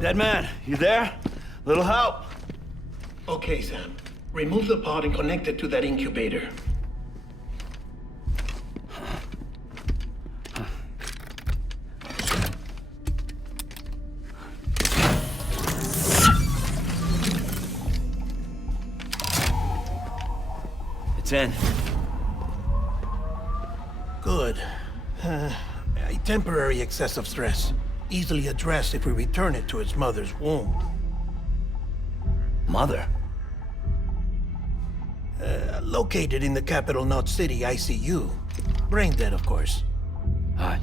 Dead man, you there? Little help? Okay, Sam. Remove the pod and connect it to that incubator. It's in. Good. A temporary excessive stress. Easily addressed if we return it to its mother's womb. Mother? Located in the capital Knot City ICU. Brain dead, of course.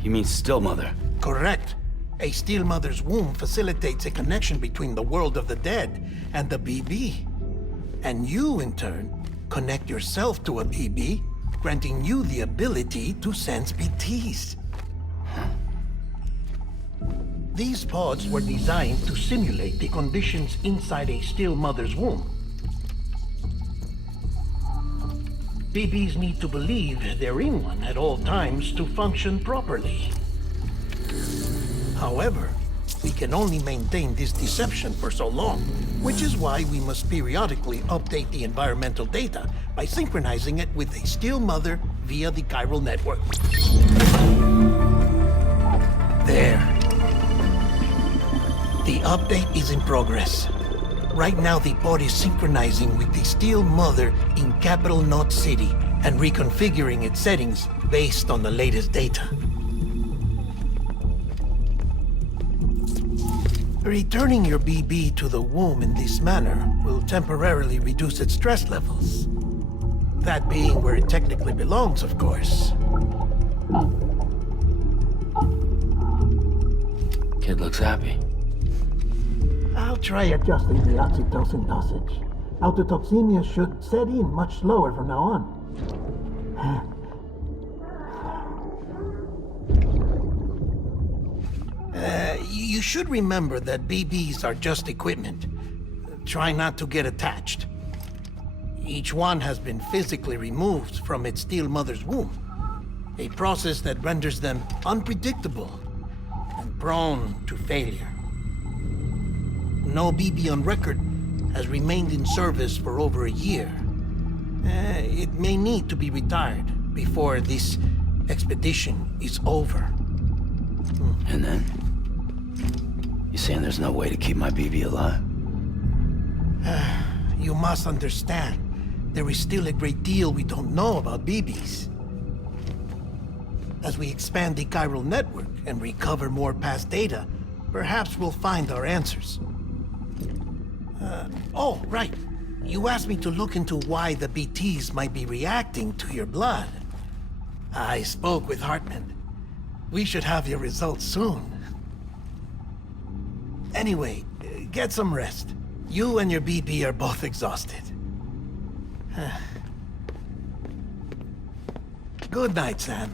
You mean still mother? Correct. A still mother's womb facilitates a connection between the world of the dead and the BB. And you, in turn, connect yourself to a BB, granting you the ability to sense BTs. These pods were designed to simulate the conditions inside a still mother's womb. BBs need to believe they're in one at all times to function properly. However, we can only maintain this deception for so long, which is why we must periodically update the environmental data by synchronizing it with a still mother via the chiral network. There. The update is in progress. Right now, the pod is synchronizing with the still mother in capital Knot City and reconfiguring its settings based on the latest data. Returning your BB to the womb in this manner will temporarily reduce its stress levels. That being where it technically belongs, of course. Kid looks happy. I'll try adjusting the oxytocin dosage. Autotoxemia should set in much slower from now on. You should remember that BBs are just equipment. Try not to get attached. Each one has been physically removed from its still mother's womb. A process that renders them unpredictable and prone to failure. No BB on record has remained in service for over a year. It may need to be retired before this expedition is over. And then? You saying there's no way to keep my BB alive? You must understand, there is still a great deal we don't know about BBs. As we expand the chiral network and recover more past data, perhaps we'll find our answers. Oh, right. You asked me to look into why the BTs might be reacting to your blood. I spoke with Hartman. We should have your results soon. Anyway, get some rest. You and your BB are both exhausted. Good night, Sam.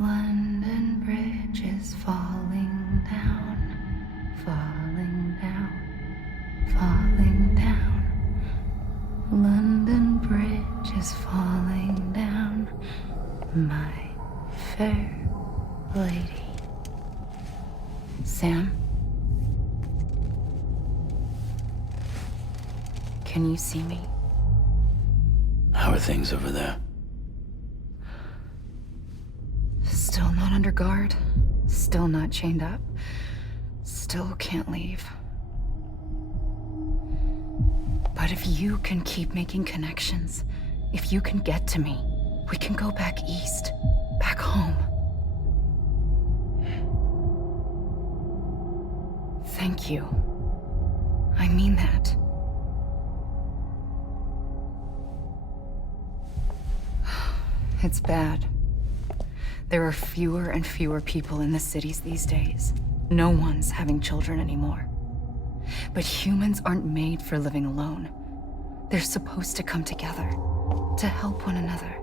London Bridge is falling down, falling down, falling down. London Bridge is falling down, my fair lady. Sam? Can you see me? How are things over there? Still not under guard, still not chained up, still can't leave. But if you can keep making connections, if you can get to me, we can go back east, back home. Thank you. I mean that. It's bad. There are fewer and fewer people in the cities these days. No one's having children anymore. But humans aren't made for living alone. They're supposed to come together, to help one another.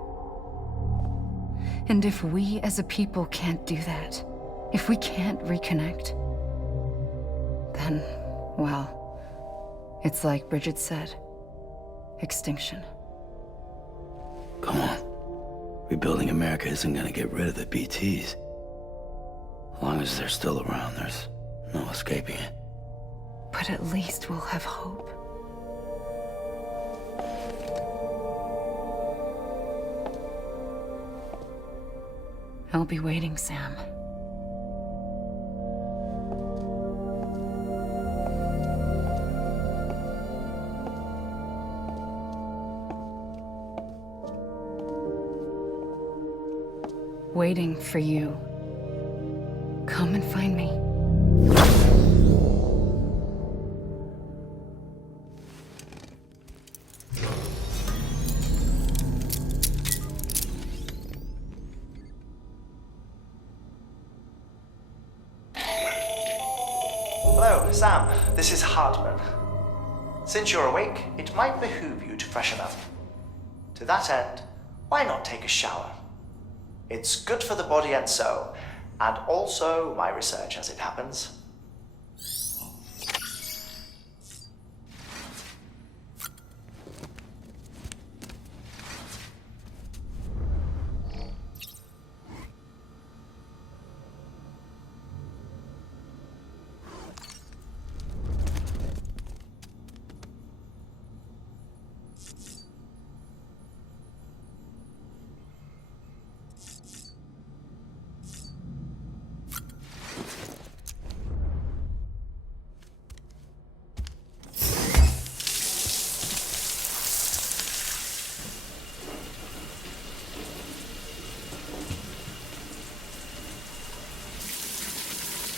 And if we as a people can't do that, if we can't reconnect, then, well, it's like Bridget said, extinction. Come on. Rebuilding America isn't gonna get rid of the BTs. As long as they're still around, there's no escaping it. But at least we'll have hope. I'll be waiting, Sam. Waiting for you. Come and find me. Hello, Sam. This is Hartman. Since you're awake, it might behoove you to freshen up. To that end, why not take a shower? It's good for the body and soul, and also my research as it happens.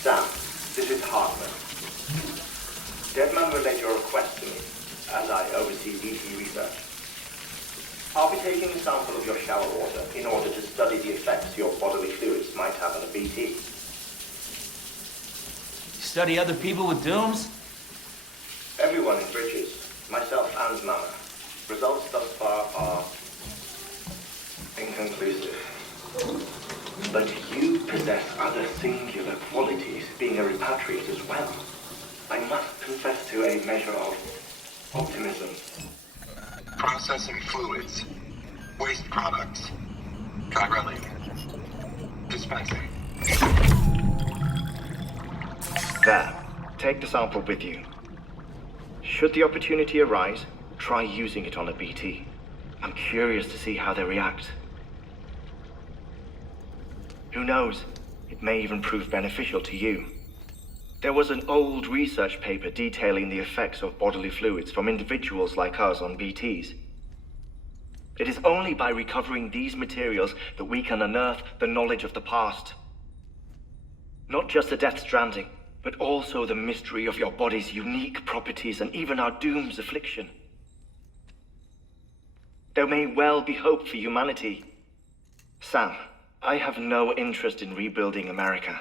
Sam, this is Hartman. Deadman relayed your request to me, as I oversee BT research. I'll be taking a sample of your shower water in order to study the effects your bodily fluids might have on a BT. Study other people with dooms? Everyone in Bridges, myself and Mama. Results thus far are inconclusive. But you possess other singular qualities, being a repatriate as well. I must confess to a measure of optimism. Processing fluids. Waste products. Dry dispensing. There. Take the sample with you. Should the opportunity arise, try using it on a BT. I'm curious to see how they react. Who knows? It may even prove beneficial to you. There was an old research paper detailing the effects of bodily fluids from individuals like us on BTs. It is only by recovering these materials that we can unearth the knowledge of the past. Not just the Death Stranding, but also the mystery of your body's unique properties and even our doom's affliction. There may well be hope for humanity. Sam, I have no interest in rebuilding America.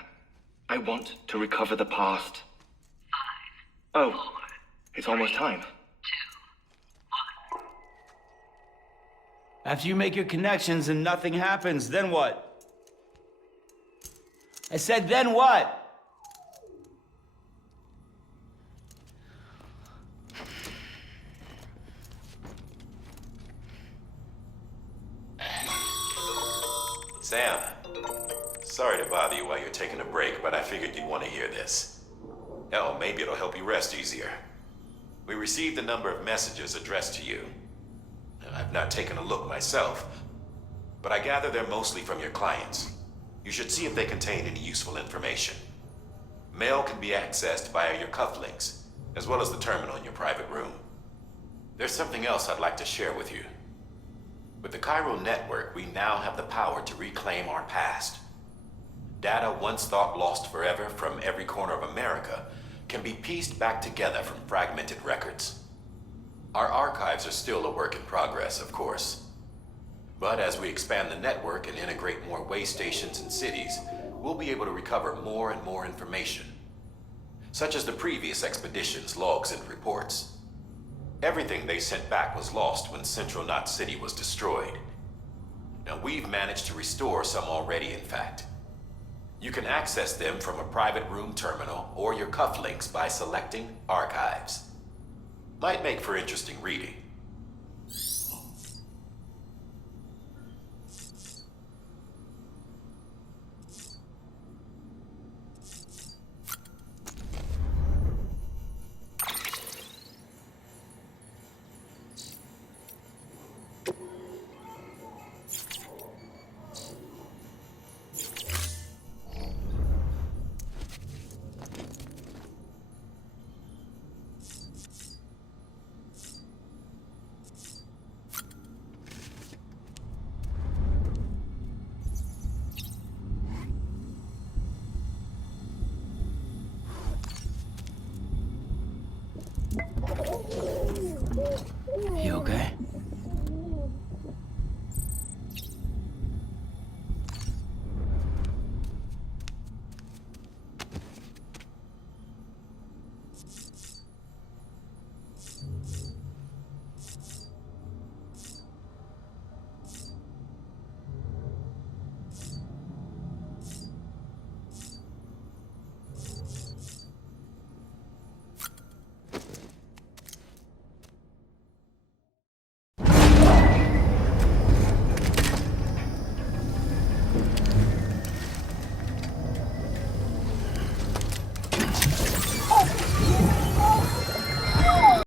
I want to recover the past. 5, 4, it's almost time. 2, 1. After you make your connections and nothing happens, then what? I said, then what? Sam, sorry to bother you while you're taking a break, but I figured you'd want to hear this. Hell, maybe it'll help you rest easier. We received a number of messages addressed to you. I've not taken a look myself, but I gather they're mostly from your clients. You should see if they contain any useful information. Mail can be accessed via your cufflinks, as well as the terminal in your private room. There's something else I'd like to share with you. With the Cairo network, we now have the power to reclaim our past. Data once thought lost forever from every corner of America can be pieced back together from fragmented records. Our archives are still a work in progress, of course. But as we expand the network and integrate more way stations and cities, we'll be able to recover more and more information. such as the previous expedition's logs and reports. Everything they sent back was lost when Central Knot City was destroyed. Now, we've managed to restore some already, in fact. You can access them from a private room terminal or your cufflinks by selecting Archives. Might make for interesting reading.